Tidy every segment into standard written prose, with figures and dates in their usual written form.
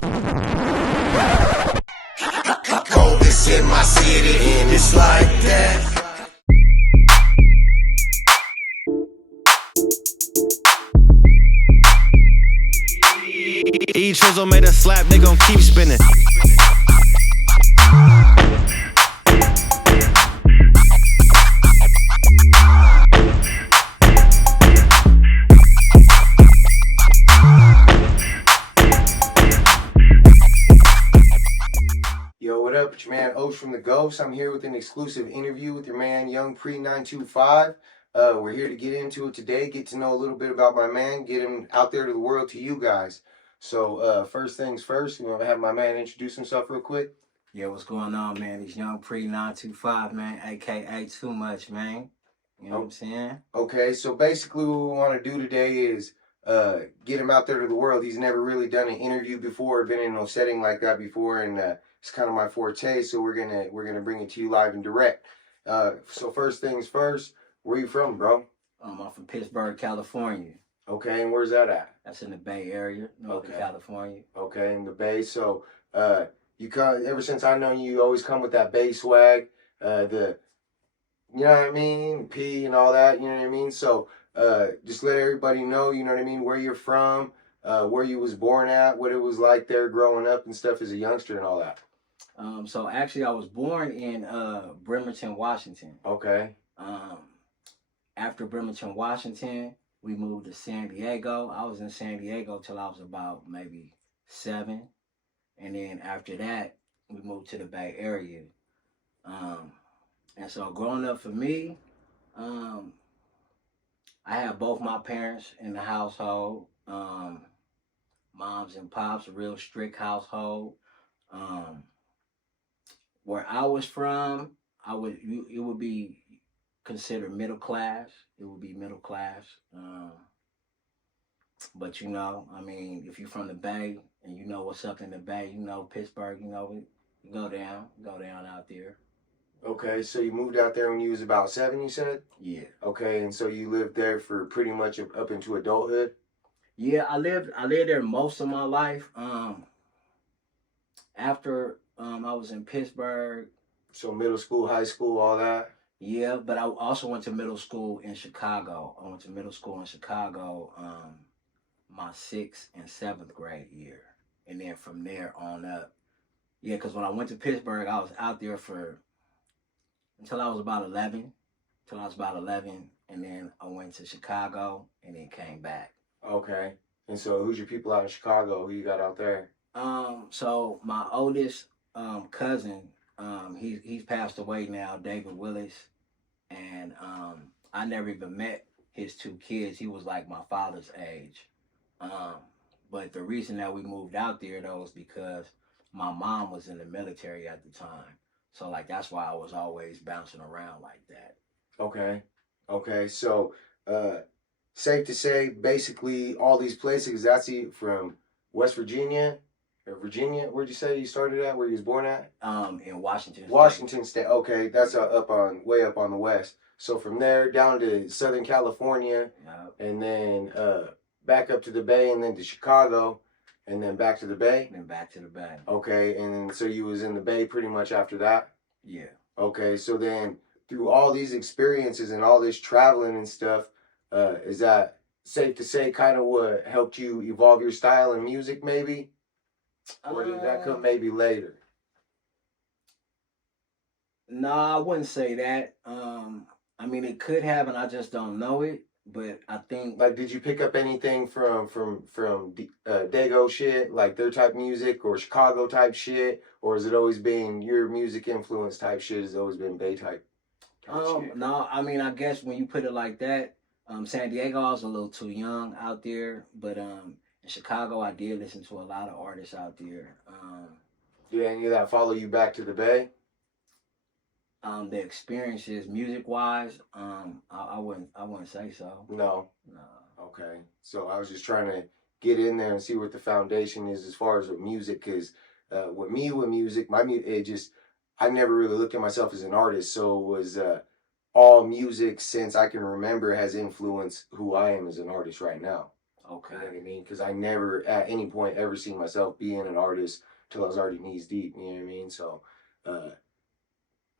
Coldest in my city, and it's like that. Each chisel made a slap, they gon' keep spinning. Yo, what up? It's your man Osh from the Ghost. I'm here with an exclusive interview with your man Young Pre925. We're here to get into it today, get to know a little bit about my man, get him out there to the world to you guys. So first things first, have my man introduce himself real quick. Yeah, what's going on, man? It's Young Pre925, man, aka Too Much, man. You know what I'm saying? Okay, so basically what we want to do today is get him out there to the world. He's never really done an interview before, been in no setting like that before, and it's kind of my forte. So we're gonna bring it to you live and direct. So first things first, where you from, bro? I'm from Pittsburgh, California. Okay, and where's that at? That's in the Bay Area, Northern California. Okay, in the Bay. So you come ever since I know you, always come with that Bay swag, the you know what I mean, P and all that. You know what I mean. So just let everybody know, you know what I mean, where you're from, where you was born at, what it was like there growing up and stuff as a youngster and all that. So actually, I was born in Bremerton, Washington. Okay. After Bremerton, Washington, we moved to San Diego. I was in San Diego till I was about maybe 7. And then after that, we moved to the Bay Area. And so growing up for me, I had both my parents in the household. Moms and pops, a real strict household. Where I was from, it would be considered middle class. It would be middle class. But you know, I mean, if you're from the Bay and you know what's up in the Bay, you know Pittsburgh, you know, you go down out there. Okay, so you moved out there when you was about 7, you said? Yeah. Okay, and so you lived there for pretty much up into adulthood? Yeah, I lived there most of my life. After I was in Pittsburgh. So middle school, high school, all that? Yeah, but I also went to middle school in Chicago. I went to middle school in Chicago my 6th and 7th grade year. And then from there on up. Yeah, because when I went to Pittsburgh, I was out there until I was about 11. And then I went to Chicago and then came back. Okay. And so who's your people out in Chicago? Who you got out there? So my oldest cousin, he's passed away now, David Willis. And I never even met his 2 kids. He was like my father's age. But the reason that we moved out there though is because my mom was in the military at the time. So like that's why I was always bouncing around like that. Okay. So safe to say basically all these places, that's from West Virginia or Virginia. Where'd you say you started at? Where you was born at? In Washington State. Washington State. Okay, that's way up on the west. So from there down to Southern California, and then back up to the Bay, and then to Chicago, and then back to the Bay. And then back to the Bay. Okay, and so you was in the Bay pretty much after that? Yeah. Okay, so then through all these experiences and all this traveling and stuff, is that safe to say kind of what helped you evolve your style in music maybe? Or did that come maybe later? No, I wouldn't say that. I mean, it could have, and I just don't know it. But I think, like, did you pick up anything from Dago shit, like their type music, or Chicago type shit, or has it always been your music influence type shit? Has always been Bay type shit? No, I mean, I guess when you put it like that, San Diego, I was a little too young out there, but in Chicago, I did listen to a lot of artists out there. Did any of that follow you back to the Bay? The experiences, music wise, I wouldn't say so. No. Okay. So I was just trying to get in there and see what the foundation is as far as with music, because with music, I never really looked at myself as an artist, so it was all music since I can remember has influenced who I am as an artist right now. Okay. You know what I mean? Because I never at any point ever seen myself being an artist till I was already knees deep. You know what I mean? So,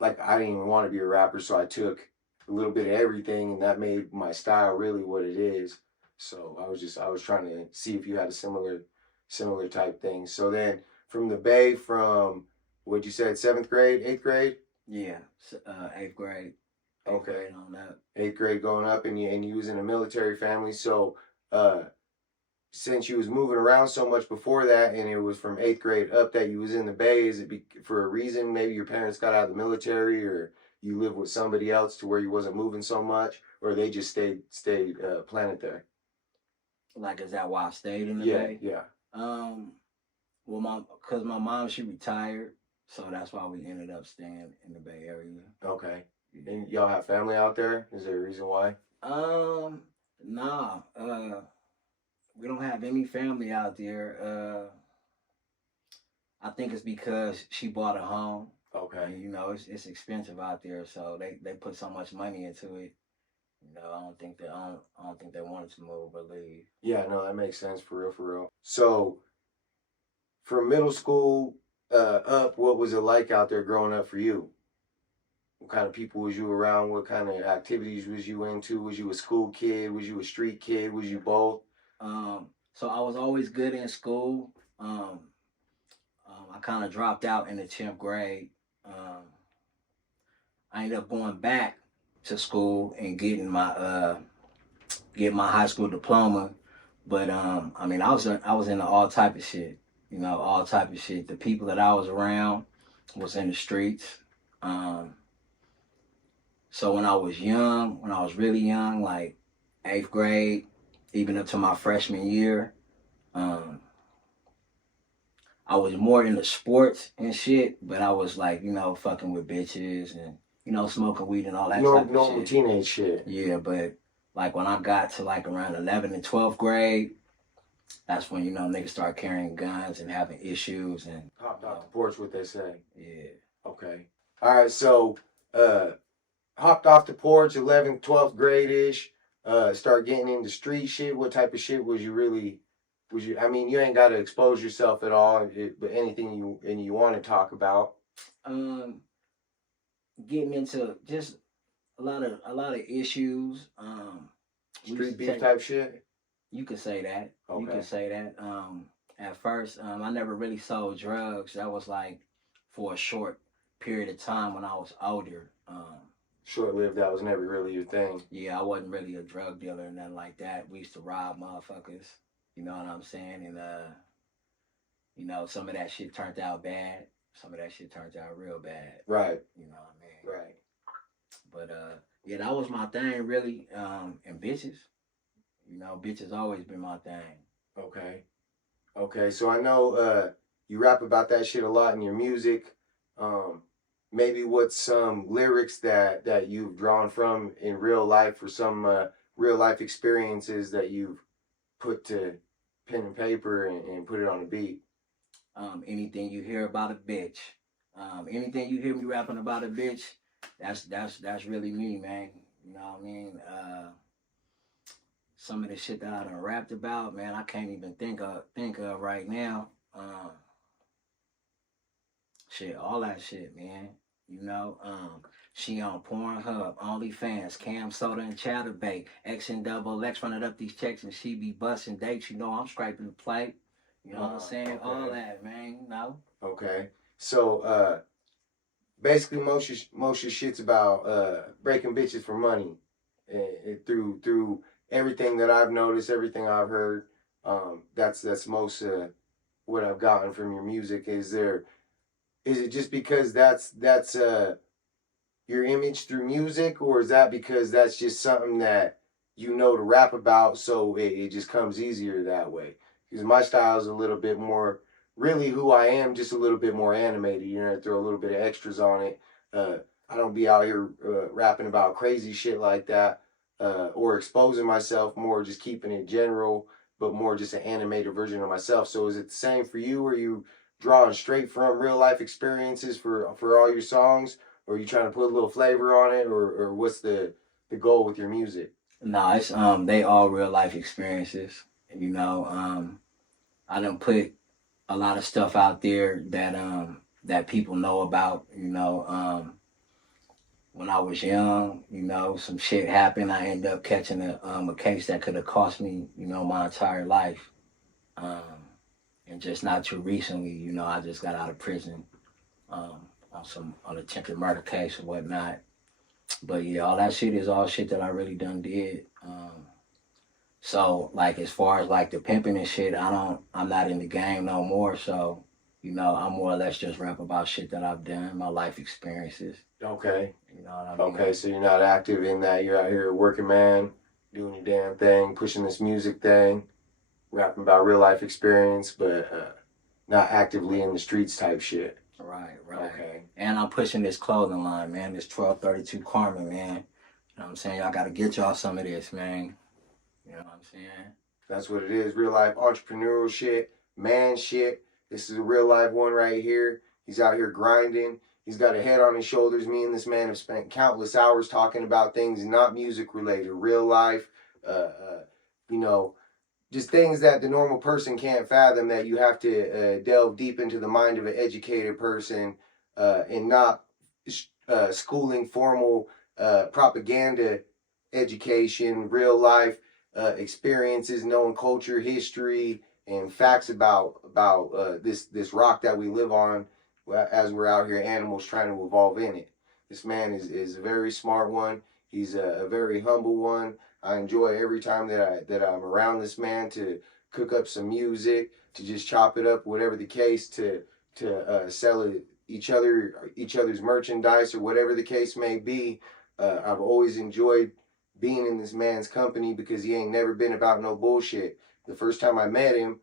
like I didn't even want to be a rapper, so I took a little bit of everything, and that made my style really what it is. So I was trying to see if you had a similar type thing. So then from the Bay, from what you said, seventh grade, eighth grade. Yeah, eighth grade. Okay. Grade on that. Eighth grade going up, and you was in a military family. So uh, since you was moving around so much before that, and it was from eighth grade up that you was in the Bay, is it for a reason? Maybe your parents got out of the military, or you lived with somebody else to where you wasn't moving so much, or they just stayed planted there. Like, is that why I stayed in the Yeah, Bay? yeah. Well, cause my mom, she retired, so that's why we ended up staying in the Bay Area. Okay. And y'all have family out there? Is there a reason why? Nah. We don't have any family out there. I think it's because she bought a home. Okay. And, you know, it's expensive out there, so they put so much money into it. You know, I don't think they wanted to move or leave. Yeah, no, that makes sense for real, for real. So, from middle school up, what was it like out there growing up for you? What kind of people was you around? What kind of activities was you into? Was you a school kid? Was you a street kid? Was you both? So I was always good in school. I kind of dropped out in the 10th grade. I ended up going back to school and getting my high school diploma. But I mean, I was into all type of shit. You know, all type of shit. The people that I was around was in the streets. So when I was young, when I was really young, like 8th grade, even up to my freshman year, I was more into sports and shit, but I was like, you know, fucking with bitches and, you know, smoking weed and all that type of Normal shit. teenage shit. Yeah, but like when I got to like around 11th and 12th grade, that's when, you know, niggas start carrying guns and having issues and Hopped off the porch, what they say. yeah. Okay. All right, so hopped off the porch, 11th, 12th grade-ish, start getting into street shit. What type of shit was you, I mean, you ain't got to expose yourself at all, but anything you want to talk about. Getting into just a lot of issues. Street beef type shit? You could say that. Okay. You could say that. At first, I never really sold drugs. That was like for a short period of time when I was older. Short-lived, that was never really your thing. Yeah, I wasn't really a drug dealer or nothing like that. We used to rob motherfuckers. You know what I'm saying? And, you know, some of that shit turned out bad. Some of that shit turned out real bad. Right. You know what I mean? Right. But, yeah, that was my thing, really. And bitches. You know, bitches always been my thing. Okay. Okay, so I know you rap about that shit a lot in your music. Maybe what's some lyrics that you've drawn from in real life, or some real life experiences that you've put to pen and paper and put it on a beat? Anything you hear about a bitch, anything you hear me rapping about a bitch, that's really me, man. You know what I mean? Some of the shit that I done rapped about, man, I can't even think of right now. Shit, all that shit, man. You know, she on Pornhub, OnlyFans, Cam Soda and Chatterbait, X and Double X running up these checks and she be busting dates. You know, I'm scraping the plate. You know what I'm saying? Okay. All that, man. You know. Okay. So basically, most your shit's about breaking bitches for money, and through everything that I've noticed, everything I've heard. That's most what I've gotten from your music. Is it just because that's your image through music, or is that because that's just something that you know to rap about, so it just comes easier that way? Because my style is a little bit more really who I am, just a little bit more animated. You know, throw a little bit of extras on it. I don't be out here rapping about crazy shit like that, or exposing myself more, just keeping it general, but more just an animated version of myself. So is it the same for you? Are you drawing straight from real life experiences for all your songs, or are you trying to put a little flavor on it, or what's the goal with your music? Nah, it's they all real life experiences. You know, I done put a lot of stuff out there that people know about. You know, when I was young, you know, some shit happened. I ended up catching a case that could have cost me, you know, my entire life. And just not too recently, you know, I just got out of prison on attempted murder case or whatnot. But yeah, all that shit is all shit that I really done did. So like as far as like the pimping and shit, I'm not in the game no more. So, you know, I more or less just rap about shit that I've done, my life experiences. Okay. You know what I mean? Okay, so you're not active in that. You're out here working, man, doing your damn thing, pushing this music thing, rapping about real life experience, but not actively in the streets type shit. Right. Okay. And I'm pushing this clothing line, man. This 1232 Karma, man. You know what I'm saying? Y'all gotta get y'all some of this, man. You know what I'm saying? That's what it is. Real life entrepreneurial shit, man shit. This is a real life one right here. He's out here grinding. He's got a head on his shoulders. Me and this man have spent countless hours talking about things not music related, real life, you know, just things that the normal person can't fathom, that you have to delve deep into the mind of an educated person and not schooling formal propaganda education, real life experiences, knowing culture, history, and facts about this rock that we live on as we're out here animals trying to evolve in it. This man is a very smart one. He's a very humble one. I enjoy every time that I'm around this man to cook up some music, to just chop it up, whatever the case, to sell each other's merchandise or whatever the case may be. I've always enjoyed being in this man's company because he ain't never been about no bullshit. The first time I met him,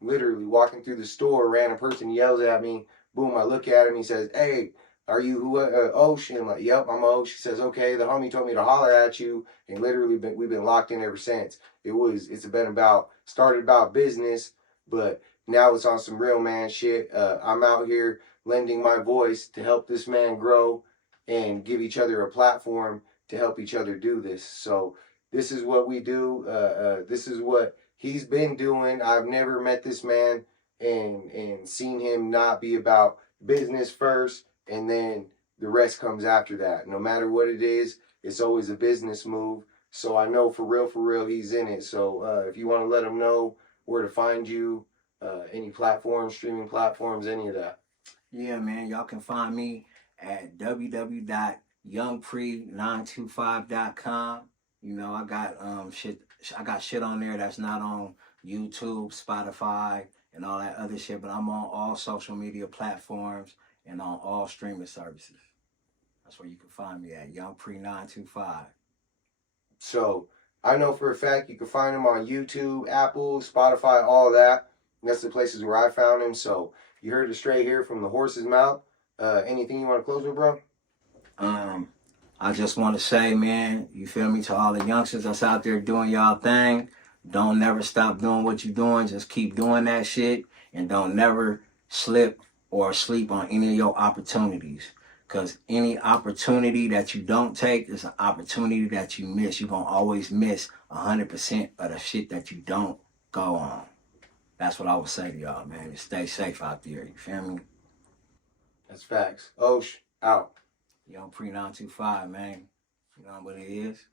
literally walking through the store, a random person yells at me. Boom, I look at him. He says, "Hey, are you who? Osh?" I'm like, "Yep, I'm Osh." He says, "Okay, the homie told me to holler at you," and literally we've been locked in ever since. Started about business, but now it's on some real man shit. I'm out here lending my voice to help this man grow and give each other a platform to help each other do this. So this is what we do. This is what he's been doing. I've never met this man and seen him not be about business first, and then the rest comes after that. No matter what it is, it's always a business move. So I know for real, he's in it. So if you want to let him know where to find you, any platforms, streaming platforms, any of that. Yeah, man. Y'all can find me at www.youngpre925.com. You know, I got shit on there that's not on YouTube, Spotify, and all that other shit, but I'm on all social media platforms and on all streaming services. That's where you can find me at youngpre925. So I know for a fact you can find him on YouTube, Apple, Spotify, all that. And that's the places where I found him. So you heard it straight here from the horse's mouth. Anything you want to close with, bro? I just want to say, man, you feel me, to all the youngsters that's out there doing y'all thing, don't never stop doing what you're doing. Just keep doing that shit, and don't never slip or sleep on any of your opportunities. Because any opportunity that you don't take is an opportunity that you miss. You're going to always miss 100% of the shit that you don't go on. That's what I would say to y'all, man. And stay safe out there. You feel me? That's facts. Osh, out. Young Pre925, man. You know what it is?